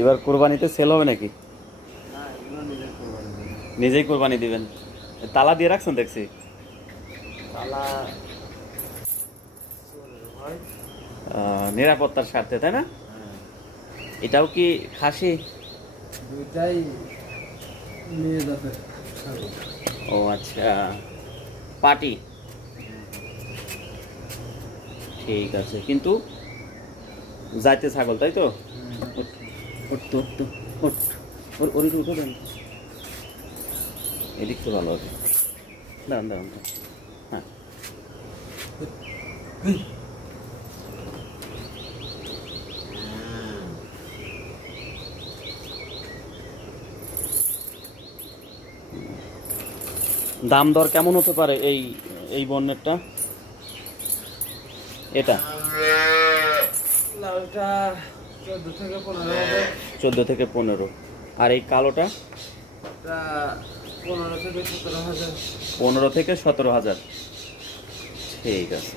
এবার কোরবানিতে সেল হবে নাকি? না, এগুলো নিজের কোরবানি দেবে। নিজেই কোরবানি দিবেন? তালা দিয়ে রাখছেন দেখছি। তালা চোরের ভয়। নিরাপত্তার স্বার্থে, তাই না? হ্যাঁ, এটাও কি খাসি? দুইটাই নিয়ে যাবে ছাগল। ও আচ্ছা, পাটি। ঠিক আছে, কিন্তু যাইতে ছাগল, তাই তো? ওঠ, ওঠ তো, ওঠ তো, ওঠ। ওর একটু উঠো দেন, এদিক তো ভালো হবে। দাঁড়ান দাঁড়ান দাঁড়ান। হ্যাঁ, দাম দর কেমন হতে পারে এই এই বন্যেরটা? এটা লালটা 14 থেকে 15 হাজার। 14 থেকে 15। আর এই কালোটা? এটা 15 থেকে 17 হাজার। 15 থেকে 17 হাজার। ঠিক আছে।